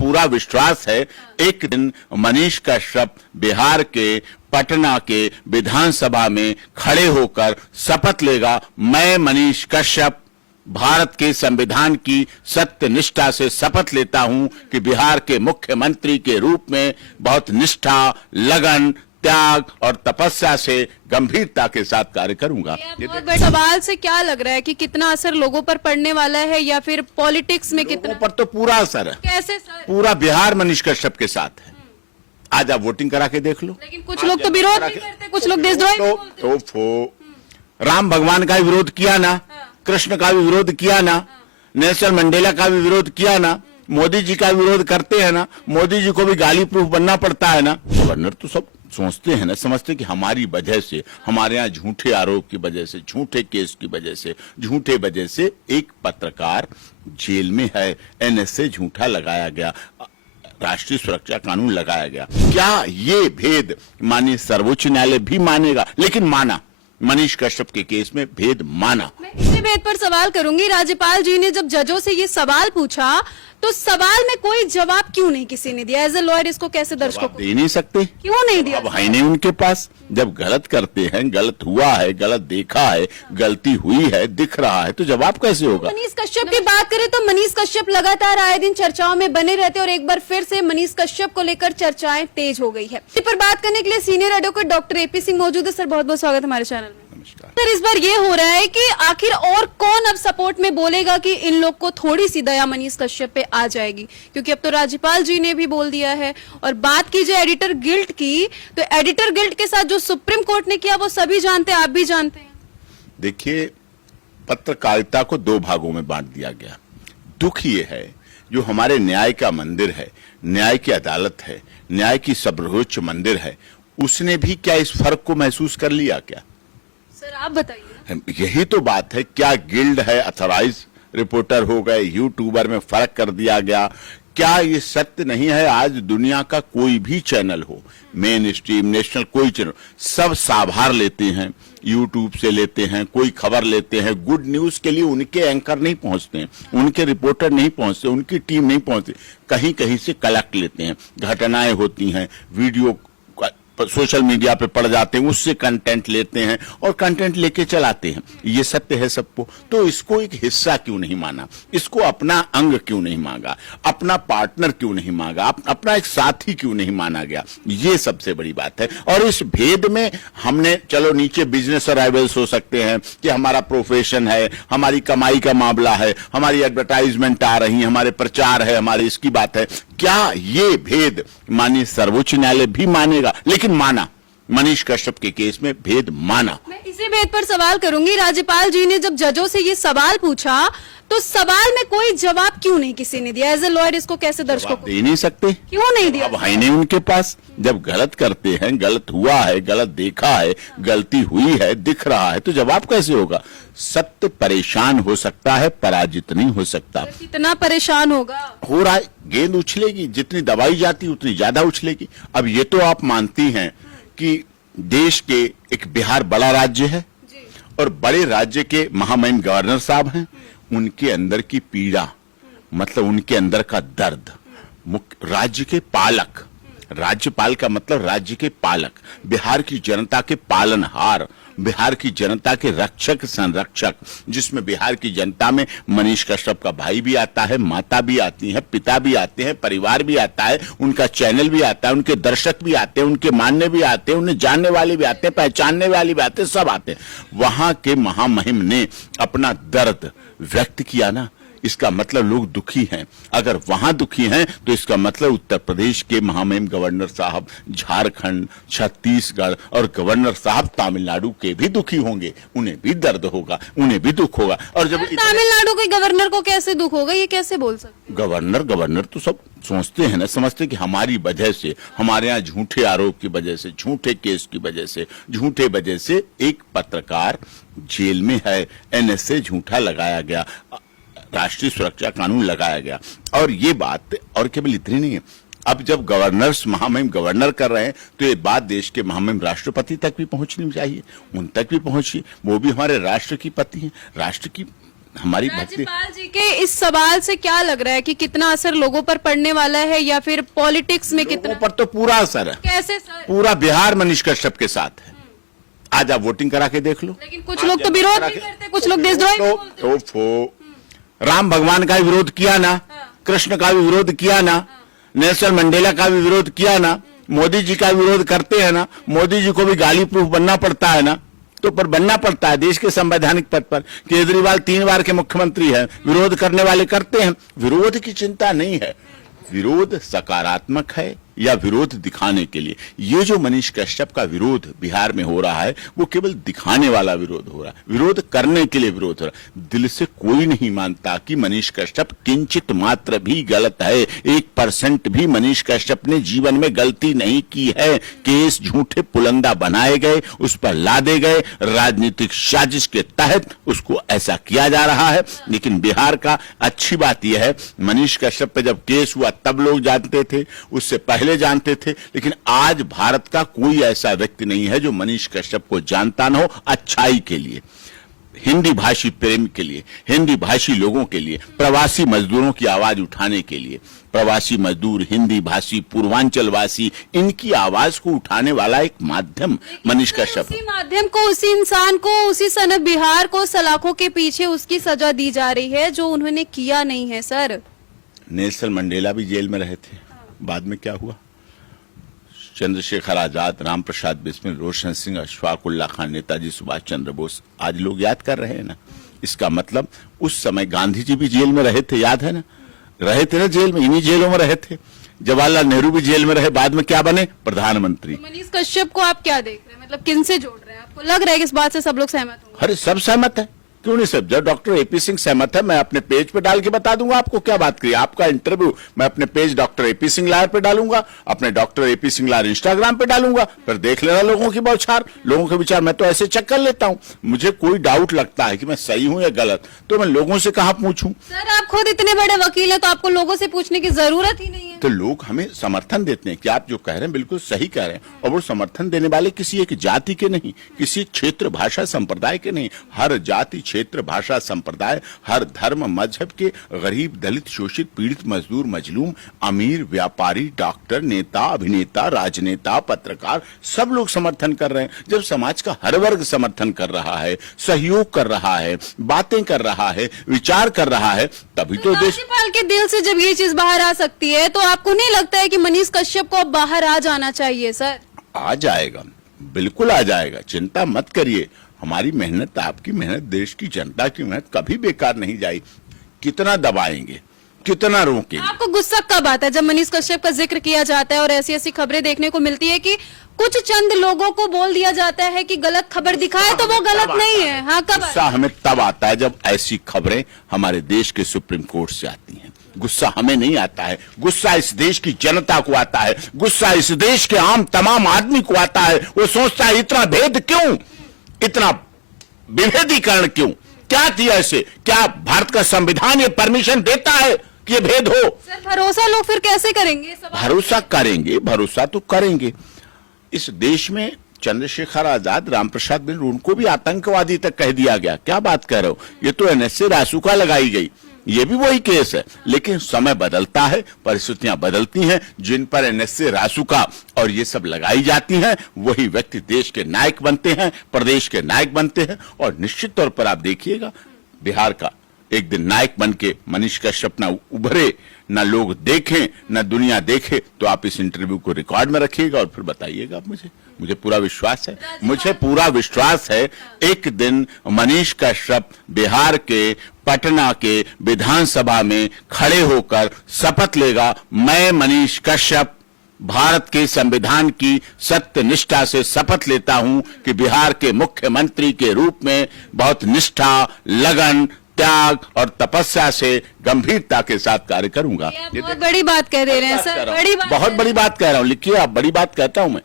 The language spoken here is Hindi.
पूरा विश्वास है एक दिन मनीष कश्यप बिहार के पटना के विधानसभा में खड़े होकर शपथ लेगा, मैं मनीष कश्यप भारत के संविधान की सत्य निष्ठा से शपथ लेता हूं कि बिहार के मुख्यमंत्री के रूप में बहुत निष्ठा, लगन, त्याग और तपस्या से गंभीरता के साथ कार्य करूंगा। बहुत बड़े सवाल से क्या लग रहा है कि कितना असर लोगों पर पड़ने वाला है या फिर पॉलिटिक्स में कितना? पर तो पूरा असर है। कैसे सर? पूरा बिहार मनीष कश्यप के साथ है। आज आप वोटिंग करा के देख लो। लेकिन कुछ लोग तो विरोध नहीं करते, कुछ लोग देशद्रोही बोलते हैं। राम भगवान का भी विरोध किया ना, कृष्ण का भी विरोध किया ना, नेल्सन मंडेला का भी विरोध किया ना, मोदी जी का विरोध करते हैं ना, मोदी जी को भी गाली प्रूफ बनना पड़ता है ना। गवर्नर तो सब सोचते हैं ना, समझते कि हमारी वजह से, हमारे यहाँ झूठे आरोप की वजह से, झूठे केस की वजह से, झूठे वजह से एक पत्रकार जेल में है, एनएसए झूठा लगाया गया, राष्ट्रीय सुरक्षा कानून लगाया गया। क्या ये भेद माननीय सर्वोच्च न्यायालय भी मानेगा? लेकिन माना, मनीष कश्यप के केस में भेद माना। मैं इसी भेद पर सवाल करूंगी। राज्यपाल जी ने जब जजों से ये सवाल पूछा तो सवाल में कोई जवाब क्यों नहीं किसी ने दिया? एज ए लॉयर इसको कैसे दर्शकों को दे नहीं सकते? क्यों नहीं दिया? अब है नहीं उनके पास। जब गलत करते हैं, गलत हुआ है, गलत देखा है, गलती हुई है, दिख रहा है, तो जवाब कैसे होगा? मनीष कश्यप की बात करें तो मनीष कश्यप लगातार आए दिन चर्चाओं में बने रहते और एक बार फिर से मनीष कश्यप को लेकर चर्चाएं तेज हो गई है। इस पर बात करने के लिए senior advocate doctor AP Singh मौजूद है। सर बहुत बहुत स्वागत हमारे चैनल में। सर इस बार ये हो रहा है कि आखिर और कौन अब सपोर्ट में बोलेगा कि इन लोग को थोड़ी सी दया मनीष कश्यप पे आ जाएगी, क्योंकि अब तो राज्यपाल जी ने भी बोल दिया है। और बात की जाए एडिटर गिल्ट की, तो एडिटर गिल्ट के साथ जो सुप्रीम कोर्ट ने किया वो सभी जानते हैं, आप भी जानते हैं। देखिए, पत्रकारिता को दो भागों में बांट दिया गया। दुख ये है जो हमारे न्याय का मंदिर है, न्याय की अदालत है, न्याय की सर्वोच्च मंदिर है, उसने भी क्या इस फर्क को महसूस कर लिया क्या? सर आप बताइए। यही तो बात है। क्या गिल्ड है, अथॉराइज रिपोर्टर हो गए, यूट्यूबर में फर्क कर दिया गया? क्या ये सत्य नहीं है? आज दुनिया का कोई भी चैनल हो, मेन स्ट्रीम, नेशनल, कोई चैनल, सब साभार लेते हैं, यूट्यूब से लेते हैं, कोई खबर लेते हैं। गुड न्यूज के लिए उनके एंकर नहीं पहुंचते हैं, उनके रिपोर्टर नहीं पहुंचते, उनकी टीम नहीं पहुंचती, कहीं कहीं से कलेक्ट लेते हैं। घटनाएं होती हैं, वीडियो सोशल मीडिया पे पड़ जाते हैं, उससे कंटेंट लेते हैं और कंटेंट लेके चलाते हैं। ये सत्य है सबको। तो इसको एक हिस्सा क्यों नहीं माना? इसको अपना अंग क्यों नहीं मांगा? अपना पार्टनर क्यों नहीं मांगा? अपना एक साथी क्यों नहीं माना गया? ये सबसे बड़ी बात है। और इस भेद में हमने, चलो नीचे बिजनेस अराइवल्स हो सकते हैं कि हमारा प्रोफेशन है, हमारी कमाई का मामला है, हमारी एडवर्टाइजमेंट आ रही है, हमारे प्रचार है, हमारी इसकी बात है। क्या ये भेद माननीय सर्वोच्च न्यायालय भी मानेगा? लेकिन माना, मनीष कश्यप के केस में भेद माना। मैं इसी भेद पर सवाल करूंगी। राज्यपाल जी ने जब जजों से ये सवाल पूछा तो सवाल में कोई जवाब क्यों नहीं किसी ने दिया? एज ए लॉयर इसको कैसे दर्शकों को दे नहीं सकते? क्यों नहीं दिया? अब है नहीं उनके पास। जब गलत करते हैं, गलत हुआ है, गलत देखा है, गलती हुई है, दिख रहा है, तो जवाब कैसे होगा? सत्य परेशान हो सकता है, पराजित नहीं हो सकता। कितना परेशान होगा? हो रहा है। गेंद उछलेगी, जितनी दबाई जाती उतनी ज्यादा उछलेगी। अब ये तो आप मानती हैं कि देश के एक बिहार बड़ा राज्य है और बड़े राज्य के महामहिम गवर्नर साहब हैं, उनके अंदर की पीड़ा, मतलब उनके अंदर का दर्द, राज्य के पालक, राज्यपाल का मतलब राज्य के पालक, बिहार की जनता के पालनहार, बिहार की जनता के रक्षक संरक्षक, जिसमें बिहार की जनता में मनीष कश्यप का भाई भी आता है, माता भी आती है, पिता भी आते हैं, परिवार भी आता है, उनका चैनल भी आता है, उनके दर्शक भी आते हैं, उनके मानने भी आते हैं, उन्हें जानने वाले भी आते हैं, पहचानने वाले भी आते हैं, सब आते हैं। वहां के महामहिम ने अपना दर्द व्यक्त किया ना, इसका मतलब लोग दुखी हैं। अगर वहां दुखी हैं तो इसका मतलब उत्तर प्रदेश के महामहिम गवर्नर साहब, झारखंड, छत्तीसगढ़ और गवर्नर साहब तमिलनाडु के भी दुखी होंगे, उन्हें भी दर्द होगा, उन्हें भी दुख होगा। और जब तमिलनाडु के गवर्नर को कैसे दुख होगा, ये कैसे बोल सकते? गवर्नर तो सब सोचते हैं ना, समझते कि हमारी वजह से, हमारे यहाँ झूठे आरोप की वजह से, झूठे केस की वजह से, झूठे वजह से एक पत्रकार जेल में है, एनएसए झूठा लगाया गया, राष्ट्रीय सुरक्षा कानून लगाया गया। और ये बात और केवल इतनी नहीं है, अब जब गवर्नर्स महामहिम गवर्नर कर रहे हैं तो ये बात देश के महामहिम राष्ट्रपति तक भी पहुंचनी चाहिए, उन तक भी पहुंची। वो भी हमारे राष्ट्र की पति हैं, राष्ट्र की हमारी भक्ति। राज्यपाल जी के इस सवाल से क्या लग रहा है कि कितना असर लोगों पर पड़ने वाला है, या फिर पॉलिटिक्स में कितना? लोगों पर तो पूरा असर है। कैसे सर? पूरा बिहार मनीष कश्यप के साथ है। आज आप वोटिंग करा के देख लो। लेकिन कुछ लोग तो विरोध भी करते, कुछ लोग देशद्रोही भी बोलते हैं। तो राम भगवान का भी विरोध किया ना, कृष्ण का भी विरोध किया ना, नेल्सन मंडेला का भी विरोध किया ना, मोदी जी का विरोध करते हैं ना, मोदी जी को भी गाली प्रूफ बनना पड़ता है ना, तो पर बनना पड़ता है देश के संवैधानिक पद पर। केजरीवाल 3 बार के मुख्यमंत्री हैं, विरोध करने वाले करते हैं। विरोध की चिंता नहीं है, विरोध सकारात्मक है या विरोध दिखाने के लिए। ये जो मनीष कश्यप का विरोध बिहार में हो रहा है वो केवल दिखाने वाला विरोध हो रहा है, विरोध करने के लिए विरोध हो रहा है। दिल से कोई नहीं मानता कि मनीष कश्यप किंचित मात्र भी गलत है। 1% भी मनीष कश्यप ने जीवन में गलती नहीं की है। केस झूठे पुलंदा बनाए गए, उस पर लादे गए, राजनीतिक साजिश के तहत उसको ऐसा किया जा रहा है। लेकिन बिहार का अच्छी बात यह है, मनीष कश्यप पे जब केस हुआ तब लोग जानते थे, उससे पहले जानते थे, लेकिन आज भारत का कोई ऐसा व्यक्ति नहीं है जो मनीष कश्यप को जानता न हो। अच्छाई के लिए, हिंदी भाषी प्रेम के लिए, हिंदी भाषी लोगों के लिए, प्रवासी मजदूरों की आवाज उठाने के लिए, प्रवासी मजदूर, हिंदी भाषी, पूर्वांचलवासी, इनकी आवाज को उठाने वाला एक माध्यम मनीष कश्यप। उसी माध्यम को, उसी इंसान को, उसी सनद बिहार को सलाखों के पीछे उसकी सजा दी जा रही है जो उन्होंने किया नहीं है। सर, नेल्सन मंडेला भी जेल में रहे थे, बाद में क्या हुआ? चंद्रशेखर आजाद, राम प्रसाद बिस्मिल, रोशन सिंह, अशफाक उल्लाह खान, नेताजी सुभाष चंद्र बोस, आज लोग याद कर रहे हैं ना। इसका मतलब उस समय गांधी जी भी जेल में रहे थे, याद है ना? रहे थे ना जेल में, इन्हीं जेलों में रहे थे। जवाहरलाल नेहरू भी जेल में रहे, बाद में क्या बने? प्रधानमंत्री। तो मनीष कश्यप को आप क्या देख रहे हैं, मतलब किन से जोड़ रहे हैं? आपको लग रहा है कि इस बात से सब लोग सहमत होंगे? अरे सब सहमत है, क्यों नहीं सब? जब डॉक्टर एपी सिंह सहमत है, मैं अपने पेज पे डाल के बता दूंगा आपको। क्या बात करिए, आपका इंटरव्यू मैं अपने page doctor AP Singh lawyer पे डालूंगा, अपने doctor AP Singh lawyer Instagram पे डालूंगा, फिर देख लेना लोगों की बौछार, लोगों के विचार। मैं तो ऐसे चेक कर लेता हूं, मुझे कोई डाउट लगता है कि मैं सही हूं या गलत, तो मैं लोगों से कहां पूछूं? सर, आप खुद इतने बड़े वकील हैं, तो आपको लोगों से पूछने की जरूरत ही नहीं है। तो लोग हमें समर्थन देते हैं कि आप जो कह रहे हैं बिल्कुल सही कह रहे हैं, और वो समर्थन देने वाले किसी एक जाति के नहीं, किसी क्षेत्र भाषा संप्रदाय के नहीं। हर जाति, क्षेत्र, भाषा, संप्रदाय, हर धर्म, मजहब के, गरीब, दलित, शोषित, पीड़ित, मजदूर, मजलूम, अमीर, व्यापारी, डॉक्टर, नेता, अभिनेता, राजनेता, पत्रकार, सब लोग समर्थन कर रहे हैं। जब समाज का हर वर्ग समर्थन कर रहा है, सहयोग कर रहा है, बातें कर रहा है, विचार कर रहा है, तभी तो देश। राज्यपाल के दिल से जब ये चीज बाहर आ सकती है, तो आपको नहीं लगता है कि मनीष कश्यप को अब बाहर आ जाना चाहिए? सर, आ जाएगा, बिल्कुल आ जाएगा, चिंता मत करिए। हमारी मेहनत, आपकी मेहनत, देश की जनता की मेहनत कभी बेकार नहीं जाएगी। कितना दबाएंगे, कितना रोकेंगे? आपको गुस्सा कब आता है जब मनीष कश्यप का जिक्र किया जाता है और ऐसी ऐसी खबरें देखने को मिलती है कि कुछ चंद लोगों को बोल दिया जाता है कि गलत खबर दिखाए तो वो गलत नहीं है? हाँ, कब? गुस्सा हमें तब आता है जब ऐसी खबरें हमारे देश के सुप्रीम कोर्ट से आती हैं। गुस्सा हमें नहीं आता है, गुस्सा इस देश की जनता को आता है, गुस्सा इस देश के आम तमाम आदमी को आता है। वो सोचता है इतना भेद क्यों, इतना विभेदीकरण क्यों, क्या किया ऐसे? क्या भारत का संविधान ये परमिशन देता है कि ये भेद हो? सर, भरोसा लोग फिर कैसे करेंगे? भरोसा करेंगे, भरोसा तो करेंगे। इस देश में चंद्रशेखर आजाद, रामप्रसाद बिस्मिल, उनको भी आतंकवादी तक कह दिया गया। क्या बात कर रहे हो? ये तो एनएसए रासुका लगाई गई, ये भी वही केस है। लेकिन समय बदलता है, परिस्थितियां बदलती हैं, जिन पर एनएसए रासुका और ये सब लगाई जाती हैं, वही व्यक्ति देश के नायक बनते हैं, प्रदेश के नायक बनते हैं। और निश्चित तौर पर आप देखिएगा, बिहार का एक दिन नायक बन के मनीष कश्यप ना उभरे, ना लोग देखें, ना दुनिया देखे, तो आप इस इंटरव्यू को रिकॉर्ड में रखिएगा और फिर बताइएगा आप मुझे पूरा विश्वास है, मुझे पूरा विश्वास है। एक दिन मनीष कश्यप बिहार के पटना के विधानसभा में खड़े होकर शपथ लेगा, मैं मनीष कश्यप भारत के संविधान की सत्य निष्ठा से शपथ लेता हूं कि बिहार के मुख्यमंत्री के रूप में बहुत निष्ठा, लगन, त्याग और तपस्या से गंभीरता के साथ कार्य करूंगा। बहुत बड़ी बात कह दे रहे हैं सर, बड़ी बात, बहुत बड़ी बात कह रहा हूं, लिखिए आप, बड़ी बात कहता हूं मैं।